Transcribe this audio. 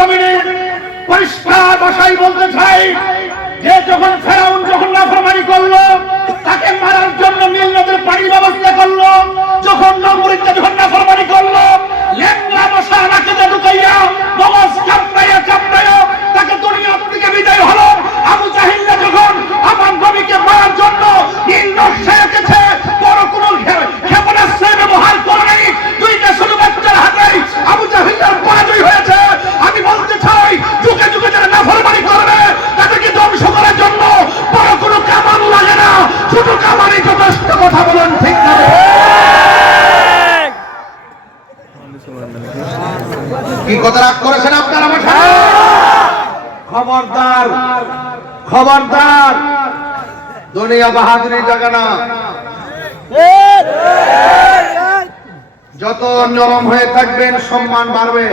জমিনে পরিষ্কার ভাষায় বলতে চাই যে যখন ফেরাউন যখন নাফরমানি করলো, তাকে মারার জন্য নীল নদের পানির ব্যবস্থা করলো, যখন নমরুদকে যখন নাফরমানি করলো, লেঙ্গা মশা নাকে ঢুকাইয়া মগজ চাপড়াইয়া তাকে দুনিয়া থেকে বিদায় হলো। আবু জাহিলরা যখন আমার নবীকে মারার জন্য নীল নকশা এঁকেছে, বড় কোনো ক্ষেপণাস্ত্র ব্যবহার করেনি, দুইটা ছোট বাচ্চার হাতেই আবু জাহিলরা পরাজয় হয়েছে। আমি বলতে চাই যুগে যুগে যারা নাফরমানি করবে তাদেরকে ধ্বংস করার জন্য বড় কোনো কামান লাগে না, ছোট কামানই যথেষ্ট। কথা বলেন ঠিক না? কি কথা রাগ করেছেন আপনারা আমার সাথে? খবরদার খবরদার, দুনিয়া বাহাদুরি জায়গা না। যত নরম হয়ে থাকবেন সম্মান বাড়বে।